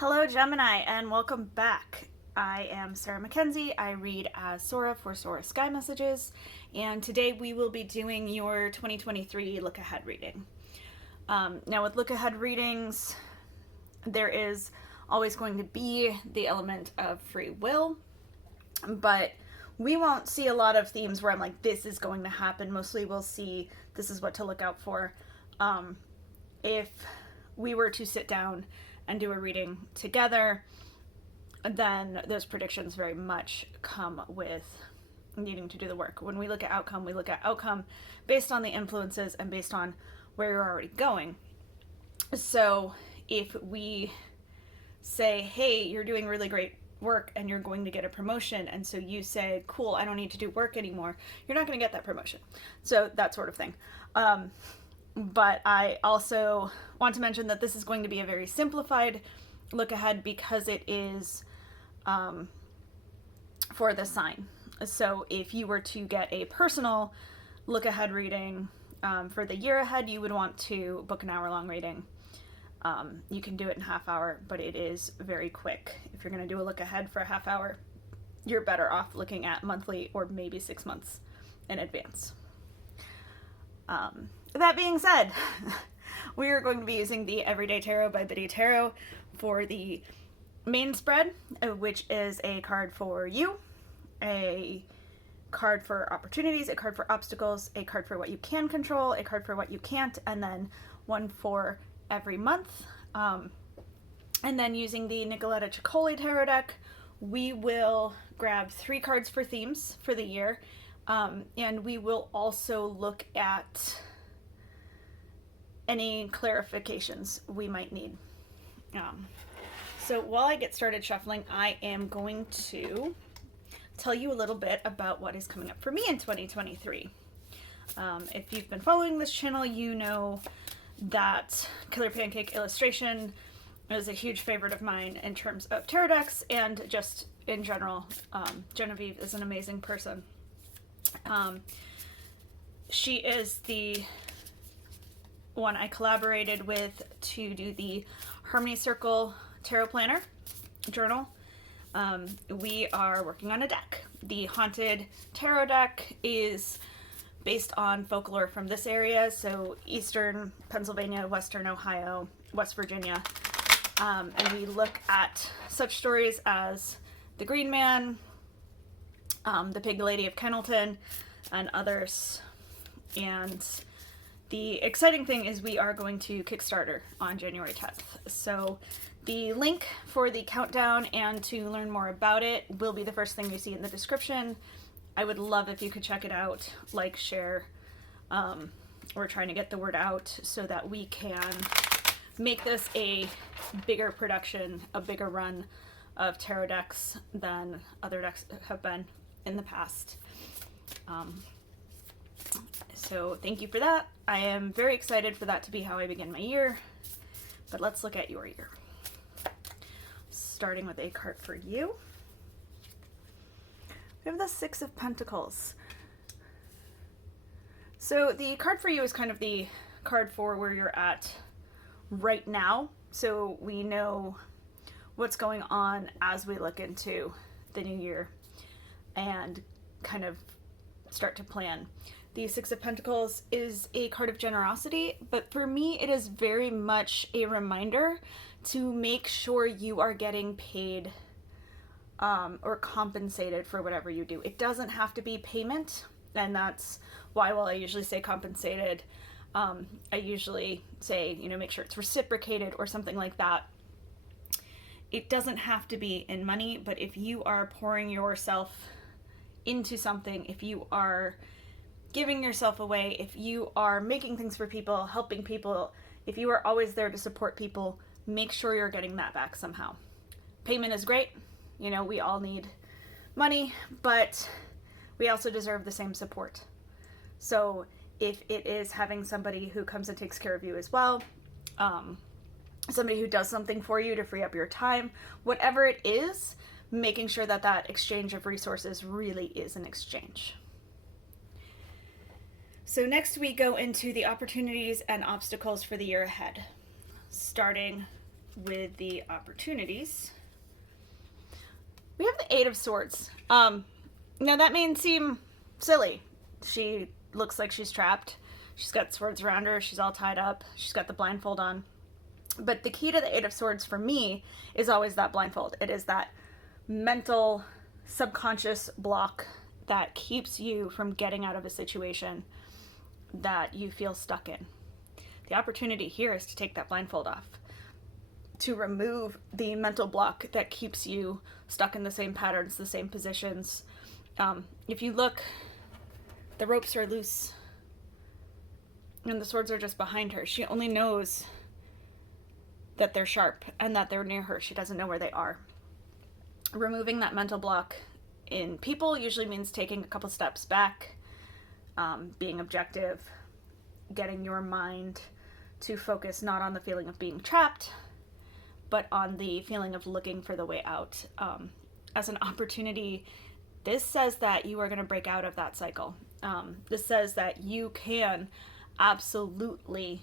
Hello, Gemini, and welcome back. I am Sarah Mackenzie. I read as Sora for Sora Sky Messages, and today we will be doing your 2023 look ahead reading. Now, with look ahead readings, there is always going to be the element of free will, but we won't see a lot of themes where I'm like, this is going to happen. Mostly we'll see this is what to look out for. If we were to sit down and do a reading together, then those predictions very much come with needing to do the work. When we look at outcome based on the influences and based on where you're already going. So if we say, hey, you're doing really great work and you're going to get a promotion, and so you say, cool, I don't need to do work anymore, you're not going to get that promotion. So that sort of thing. But I also want to mention that this is going to be a very simplified look ahead because it is for the sign. So if you were to get a personal look ahead reading for the year ahead, you would want to book an hour-long reading. You can do it in a half hour, but it is very quick. If you're going to do a look ahead for a half hour, you're better off looking at monthly or maybe 6 months in advance. That being said, we are going to be using the Everyday Tarot by Biddy Tarot for the main spread, which is a card for you, a card for opportunities, a card for obstacles, a card for what you can control, a card for what you can't, and then one for every month. And then using the Nicoletta Ciccoli Tarot deck, we will grab 3 cards for themes for the year, and we will also look at any clarifications we might need. So while I get started shuffling, I am going to tell you a little bit about what is coming up for me in 2023. If you've been following this channel, you know that Killer Pancake illustration is a huge favorite of mine in terms of tarot decks and just in general. Genevieve is an amazing person. She is the one I collaborated with to do the Harmony Circle Tarot Planner journal. We are working on a deck. The Haunted Tarot deck is based on folklore from this area, so Eastern Pennsylvania, Western Ohio, West Virginia. And we look at such stories as the Green Man, the Pig Lady of Kennelton, and others. And the exciting thing is we are going to Kickstarter on January 10th. So the link for the countdown and to learn more about it will be the first thing you see in the description. I would love if you could check it out, like, share. We're trying to get the word out so that we can make this a bigger production, a bigger run of tarot decks than other decks have been in the past. So thank you for that. I am very excited for that to be how I begin my year. But let's look at your year. Starting with a card for you. We have the Six of Pentacles. So the card for you is kind of the card for where you're at right now. So we know what's going on as we look into the new year and kind of start to plan. The Six of Pentacles is a card of generosity, but for me it is very much a reminder to make sure you are getting paid or compensated for whatever you do. It doesn't have to be payment, and that's why while I usually say compensated, I usually say, make sure it's reciprocated or something like that. It doesn't have to be in money, but if you are pouring yourself into something, if you are giving yourself away, if you are making things for people, helping people, if you are always there to support people, make sure you're getting that back somehow. Payment is great. We all need money, but we also deserve the same support. So if it is having somebody who comes and takes care of you as well, somebody who does something for you to free up your time, whatever it is, making sure that that exchange of resources really is an exchange. So next we go into the opportunities and obstacles for the year ahead, starting with the opportunities, we have the Eight of Swords. Now that may seem silly. She looks like she's trapped. She's got swords around her. She's all tied up. She's got the blindfold on. But the key to the Eight of Swords for me is always that blindfold. It is that mental, subconscious block that keeps you from getting out of a situation that you feel stuck in. The opportunity here is to take that blindfold off, to remove the mental block that keeps you stuck in the same patterns, the same positions. If you look, the ropes are loose and the swords are just behind her. She only knows that they're sharp and that they're near her. She doesn't know where they are. Removing that mental block in people usually means taking a couple steps back, being objective, getting your mind to focus not on the feeling of being trapped, but on the feeling of looking for the way out. As an opportunity, this says that you are going to break out of that cycle. This says that you can absolutely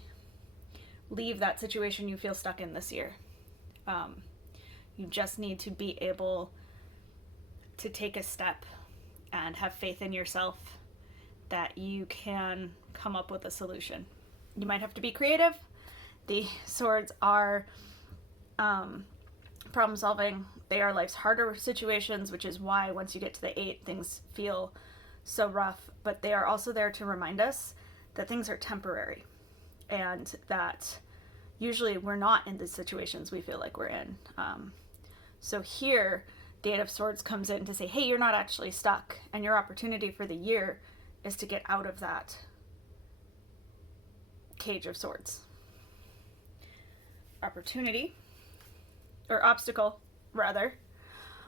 leave that situation you feel stuck in this year. You just need to be able to take a step and have faith in yourself that you can come up with a solution. You might have to be creative. The swords are problem solving. They are life's harder situations, which is why once you get to the 8, things feel so rough. But they are also there to remind us that things are temporary and that usually we're not in the situations we feel like we're in. So here, the Eight of Swords comes in to say, hey, you're not actually stuck, and your opportunity for the year is to get out of that cage of swords. Opportunity, or obstacle, rather.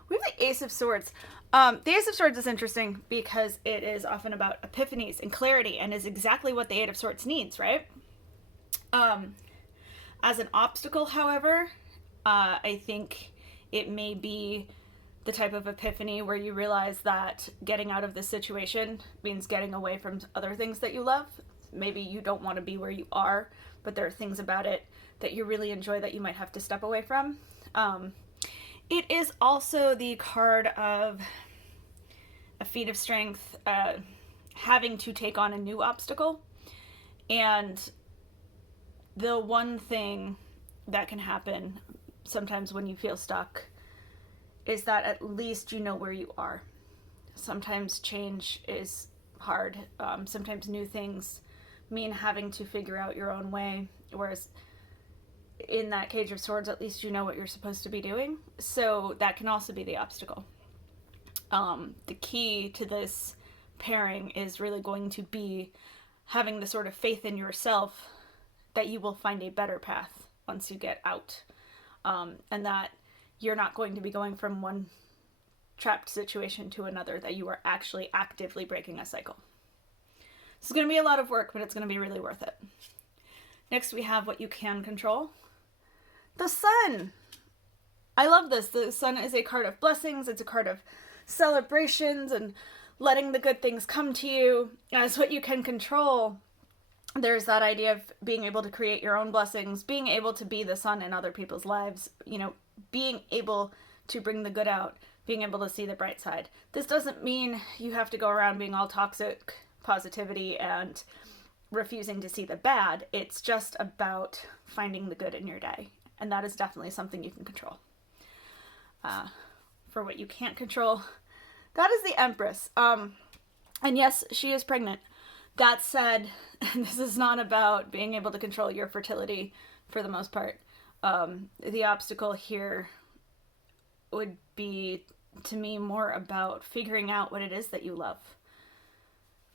We have the Ace of Swords. The Ace of Swords is interesting because it is often about epiphanies and clarity and is exactly what the Eight of Swords needs, right? As an obstacle, however, I think it may be the type of epiphany where you realize that getting out of this situation means getting away from other things that you love. Maybe you don't want to be where you are, but there are things about it that you really enjoy that you might have to step away from. It is also the card of a feat of strength, having to take on a new obstacle. And the one thing that can happen sometimes when you feel stuck is that at least you know where you are. Sometimes change is hard. Sometimes new things mean having to figure out your own way, whereas in that cage of swords, at least you know what you're supposed to be doing. So that can also be the obstacle. The key to this pairing is really going to be having the sort of faith in yourself that you will find a better path once you get out. And that you're not going to be going from one trapped situation to another, that you are actually actively breaking a cycle. This is going to be a lot of work, but it's going to be really worth it. Next, we have what you can control. The Sun. I love this. The Sun is a card of blessings. It's a card of celebrations and letting the good things come to you. As what you can control, there's that idea of being able to create your own blessings, being able to be the sun in other people's lives, being able to bring the good out, being able to see the bright side. This doesn't mean you have to go around being all toxic positivity and refusing to see the bad. It's just about finding the good in your day. And that is definitely something you can control. For what you can't control, that is the Empress. And yes, she is pregnant. That said, this is not about being able to control your fertility for the most part. The obstacle here would be, to me, more about figuring out what it is that you love,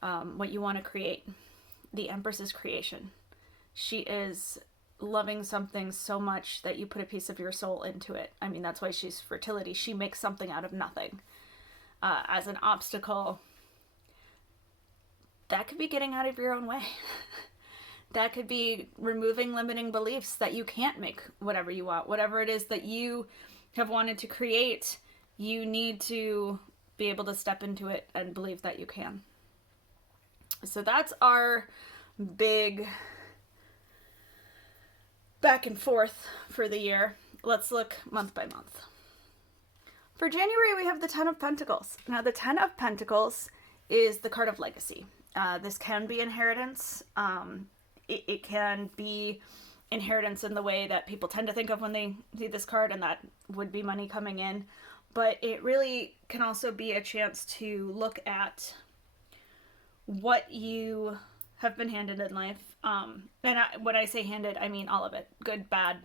what you want to create. The Empress's creation. She is loving something so much that you put a piece of your soul into it. I mean, that's why she's fertility. She makes something out of nothing. As an obstacle, that could be getting out of your own way. That could be removing limiting beliefs that you can't make whatever you want. Whatever it is that you have wanted to create, you need to be able to step into it and believe that you can. So that's our big back and forth for the year. let's look month by month. For January, we have the Ten of Pentacles. Now, the Ten of Pentacles is the card of legacy. This can be inheritance. It can be inheritance in the way that people tend to think of when they see this card, and that would be money coming in. But it really can also be a chance to look at what you have been handed in life. When I say handed, I mean all of it. Good, bad,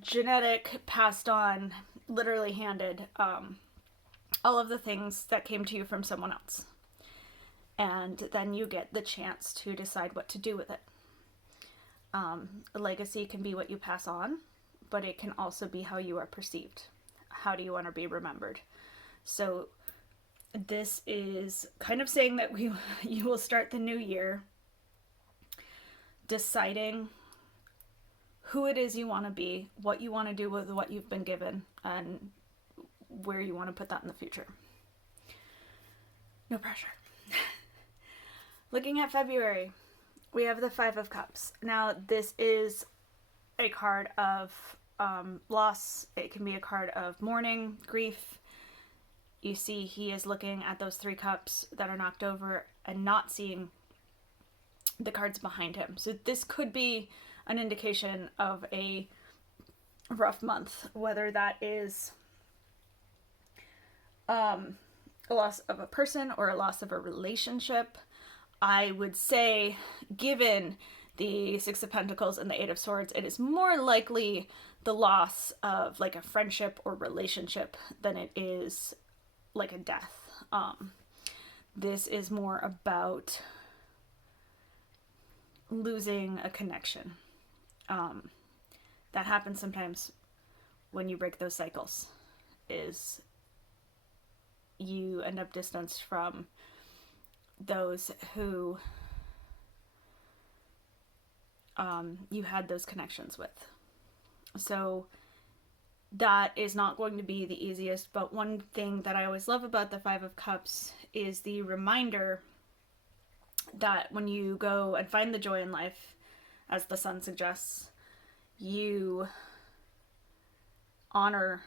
genetic, passed on, literally handed. All of the things that came to you from someone else. And then you get the chance to decide what to do with it. A legacy can be what you pass on, but it can also be how you are perceived. How do you want to be remembered? So this is kind of saying that you will start the new year deciding who it is you want to be, what you want to do with what you've been given, and where you want to put that in the future. No pressure. Looking at February, we have the Five of Cups. Now, this is a card of loss. It can be a card of mourning, grief. You see he is looking at those three cups that are knocked over and not seeing the cards behind him. So this could be an indication of a rough month, whether that is a loss of a person or a loss of a relationship. I would say, given the Six of Pentacles and the Eight of Swords, it is more likely the loss of like a friendship or relationship than it is like a death. This is more about losing a connection. That happens sometimes when you break those cycles, is you end up distanced from those who you had those connections with. So that is not going to be the easiest, but one thing that I always love about the Five of Cups is the reminder that when you go and find the joy in life, as the sun suggests, you honor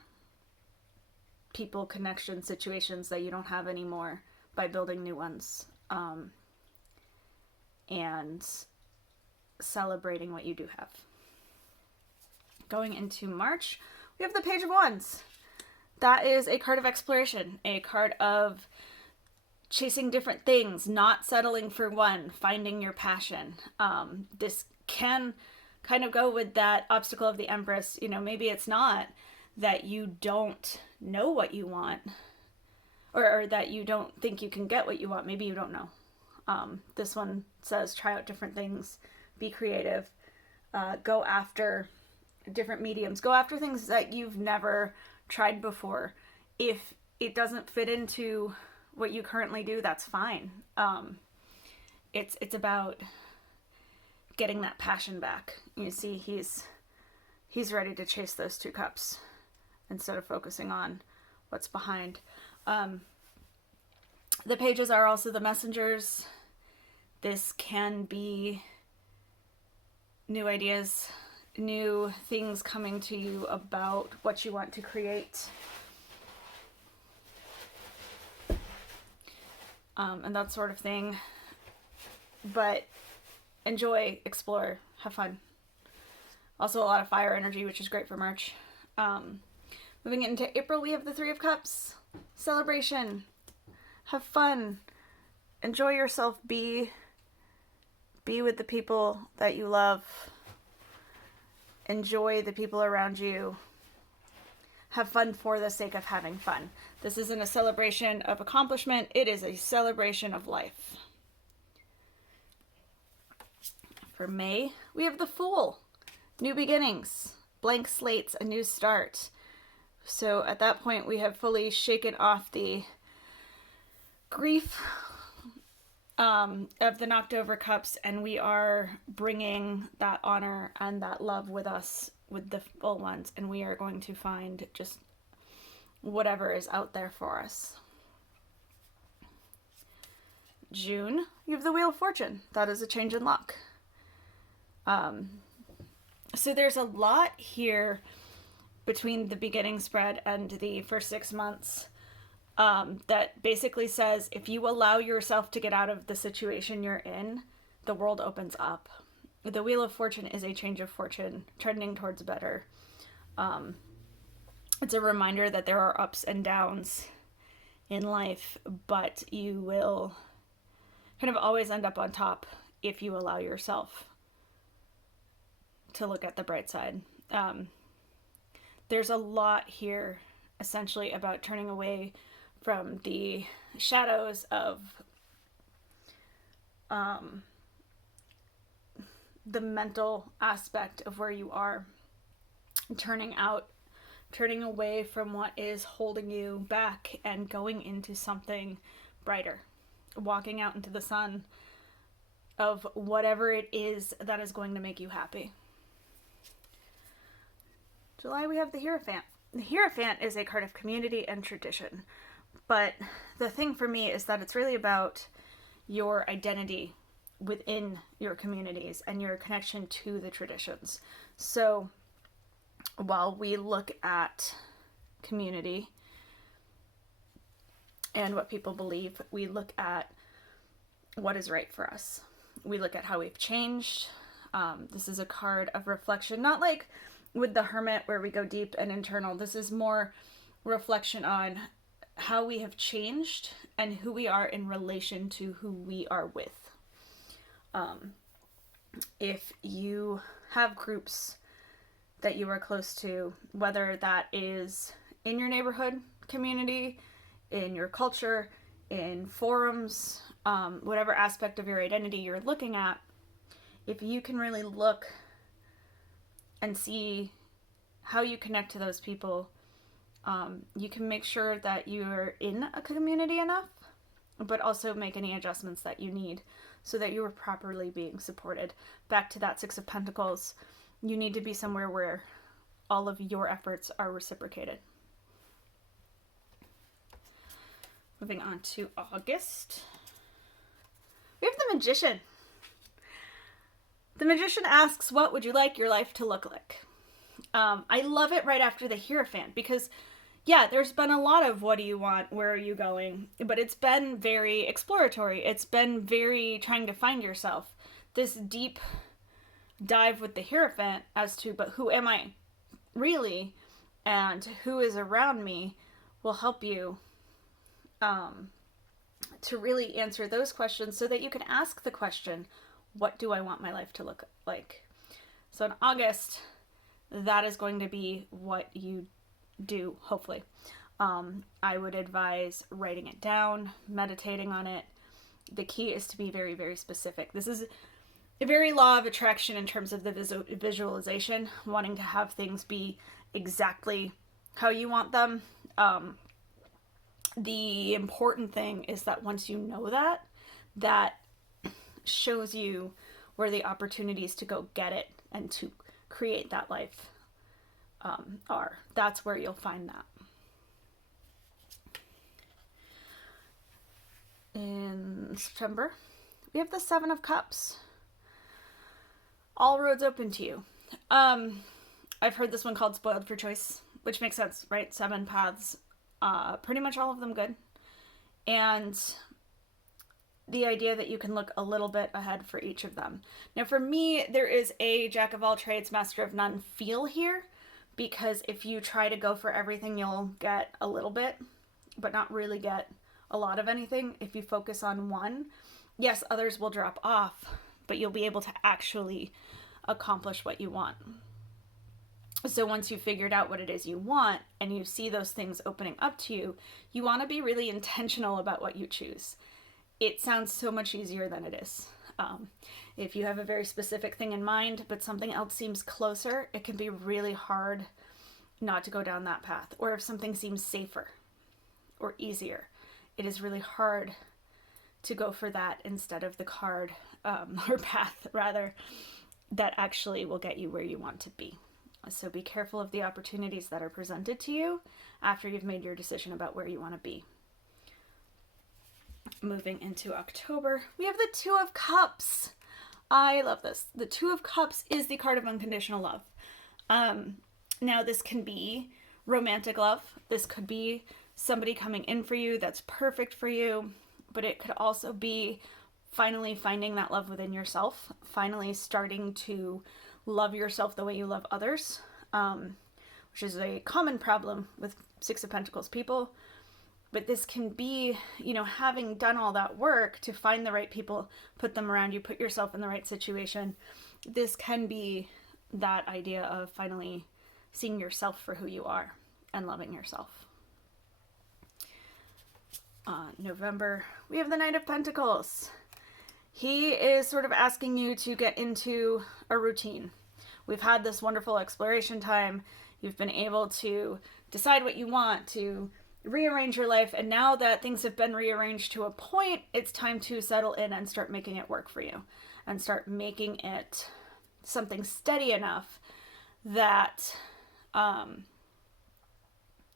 people, connections, situations that you don't have anymore by building new ones, and celebrating what you do have. Going into March, we have the Page of Wands. That is a card of exploration, a card of chasing different things, not settling for one, finding your passion. This can kind of go with that obstacle of the Empress. You know, maybe it's not that you don't know what you want, or that you don't think you can get what you want. Maybe you don't know. This one says try out different things, be creative, go after different mediums, go after things that you've never tried before. If it doesn't fit into what you currently do, that's fine. It's about getting that passion back. You see, he's ready to chase those two cups instead of focusing on what's behind. The pages are also the messengers. This can be new ideas, new things coming to you about what you want to create. And that sort of thing. But enjoy, explore, have fun. Also a lot of fire energy, which is great for March. Moving into April, we have the Three of Cups. Celebration. Have fun. Enjoy yourself. Be with the people that you love. Enjoy the people around you. Have fun for the sake of having fun. This isn't a celebration of accomplishment. It is a celebration of life. For May, we have the Fool. New beginnings. Blank slates. A new start. So at that point, we have fully shaken off the grief of the knocked over cups, and we are bringing that honor and that love with us with the full ones, and we are going to find just whatever is out there for us. June, you have the Wheel of Fortune. That is a change in luck. So there's a lot here between the beginning spread and the first 6 months that basically says if you allow yourself to get out of the situation you're in, the world opens up. The Wheel of Fortune is a change of fortune, trending towards better. It's a reminder that there are ups and downs in life, but you will kind of always end up on top if you allow yourself to look at the bright side. There's a lot here essentially about turning away from the shadows of the mental aspect of where you are, turning away from what is holding you back and going into something brighter, walking out into the sun of whatever it is that is going to make you happy. July, we have the Hierophant. The Hierophant is a card of community and tradition, but the thing for me is that it's really about your identity within your communities and your connection to the traditions. So while we look at community and what people believe, we look at what is right for us. We look at how we've changed. This is a card of reflection, not like with the Hermit where we go deep and internal. This is more reflection on how we have changed and who we are in relation to who we are with. If you have groups that you are close to, whether that is in your neighborhood community, in your culture, in forums, whatever aspect of your identity you're looking at, if you can really look and see how you connect to those people, you can make sure that you're in a community enough, but also make any adjustments that you need so that you are properly being supported. Back to that Six of Pentacles, you need to be somewhere where all of your efforts are reciprocated. Moving on to August. We have the Magician. The Magician asks, what would you like your life to look like? I love it right after the Hierophant because, yeah, there's been a lot of what do you want, where are you going, but it's been very exploratory. It's been very trying to find yourself. This deep dive with the Hierophant as to, but who am I really and who is around me will help you to really answer those questions so that you can ask the question, what do I want my life to look like? So in August, that is going to be what you do, hopefully. I would advise writing it down, meditating on it. The key is to be very, very specific. This is a very law of attraction in terms of the visualization, wanting to have things be exactly how you want them. The important thing is that once you know that shows you where the opportunities to go get it and to create that life are. That's where you'll find that. In September, we have the Seven of Cups. All roads open to you. I've heard this one called Spoiled for Choice, which makes sense, right? 7 paths, pretty much all of them good. And the idea that you can look a little bit ahead for each of them. Now for me, there is a jack of all trades, master of none feel here, because if you try to go for everything, you'll get a little bit, but not really get a lot of anything. If you focus on one, yes, others will drop off, but you'll be able to actually accomplish what you want. So once you've figured out what it is you want and you see those things opening up to you, you want to be really intentional about what you choose. It sounds so much easier than it is. If you have a very specific thing in mind, but something else seems closer, it can be really hard not to go down that path. Or if something seems safer or easier, it is really hard to go for that instead of the card or path rather that actually will get you where you want to be. So be careful of the opportunities that are presented to you after you've made your decision about where you want to be. Moving into October, we have the Two of Cups. I love this. The Two of Cups is the card of unconditional love. Now this can be romantic love. This could be somebody coming in for you that's perfect for you, but it could also be finally finding that love within yourself, finally starting to love yourself the way you love others, which is a common problem with Six of Pentacles people. But this can be, you know, having done all that work to find the right people, put them around you, put yourself in the right situation. This can be that idea of finally seeing yourself for who you are and loving yourself. November, we have the Knight of Pentacles. He is sort of asking you to get into a routine. We've had this wonderful exploration time. You've been able to decide what you want, to rearrange your life, and now that things have been rearranged to a point, it's time to settle in and start making it work for you and start making it something steady enough that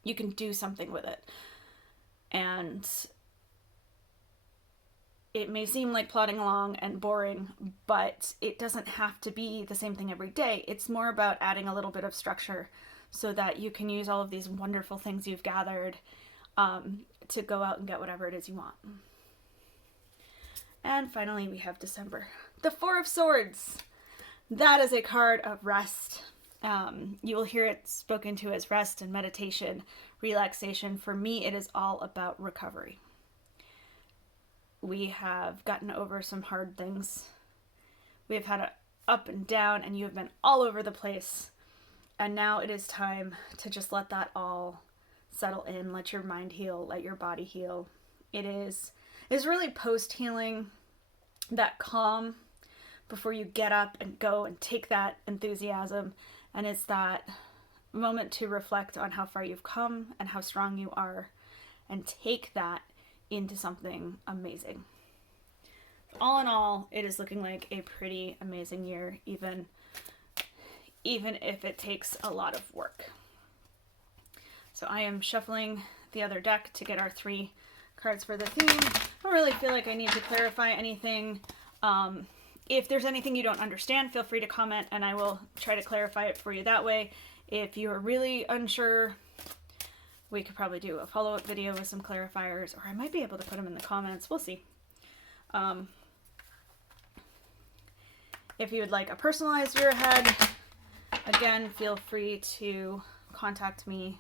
you can do something with it. And it may seem like plodding along and boring, but it doesn't have to be the same thing every day. It's more about adding a little bit of structure so that you can use all of these wonderful things you've gathered to go out and get whatever it is you want. And finally, we have December. The Four of Swords. That is a card of rest. You will hear it spoken to as rest and meditation, relaxation. For me, it is all about recovery. We have gotten over some hard things. We have had an up and down, and you have been all over the place. And now it is time to just let that all settle in. Let your mind heal. Let your body heal. It's really post-healing, that calm before you get up and go and take that enthusiasm. And it's that moment to reflect on how far you've come and how strong you are and take that into something amazing. All in all, it is looking like a pretty amazing year, even if it takes a lot of work. So I am shuffling the other deck to get our 3 cards for the theme. I don't really feel like I need to clarify anything. If there's anything you don't understand, feel free to comment and I will try to clarify it for you that way. If you're really unsure, we could probably do a follow-up video with some clarifiers, or I might be able to put them in the comments. We'll see. If you would like a personalized year ahead, again, feel free to contact me.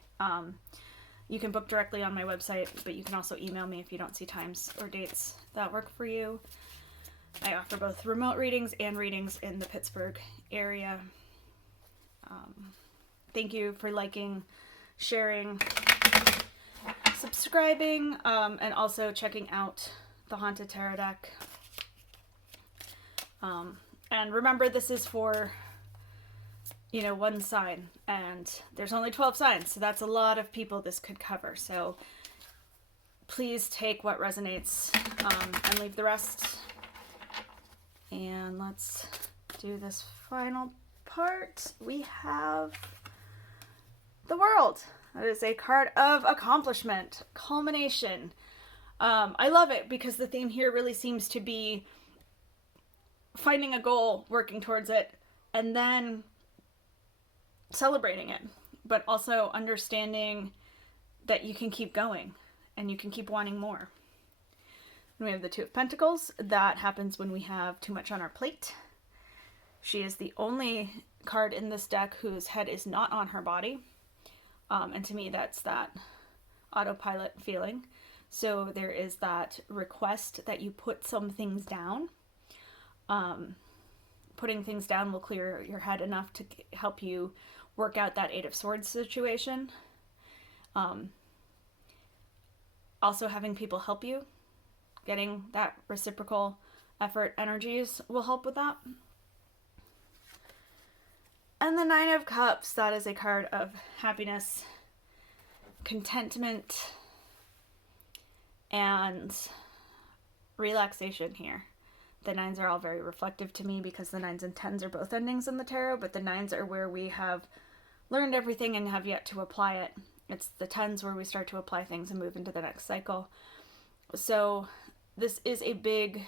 You can book directly on my website, but you can also email me if you don't see times or dates that work for you. I offer both remote readings and readings in the Pittsburgh area. Thank you for liking, sharing, subscribing, and also checking out the Haunted Tarot deck. And remember, this is for, you know, one sign, and there's only 12 signs, so that's a lot of people this could cover. So please take what resonates and leave the rest. And let's do this final part. We have the World. That is a card of accomplishment, culmination. I love it because the theme here really seems to be finding a goal, working towards it, and then celebrating it, but also understanding that you can keep going and you can keep wanting more. And we have the Two of Pentacles. That happens when we have too much on our plate. She is the only card in this deck whose head is not on her body. And to me, that's that autopilot feeling. So there is that request that you put some things down. Putting things down will clear your head enough to help you work out that Eight of Swords situation. Also having people help you, getting that reciprocal effort energies will help with that. And the Nine of Cups, that is a card of happiness, contentment, and relaxation here. The nines are all very reflective to me because the 9s and 10s are both endings in the tarot, but the 9s are where we have learned everything and have yet to apply it. It's the 10s where we start to apply things and move into the next cycle. So this is a big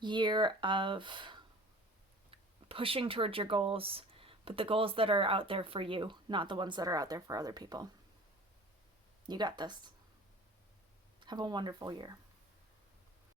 year of pushing towards your goals, but the goals that are out there for you, not the ones that are out there for other people. You got this. Have a wonderful year.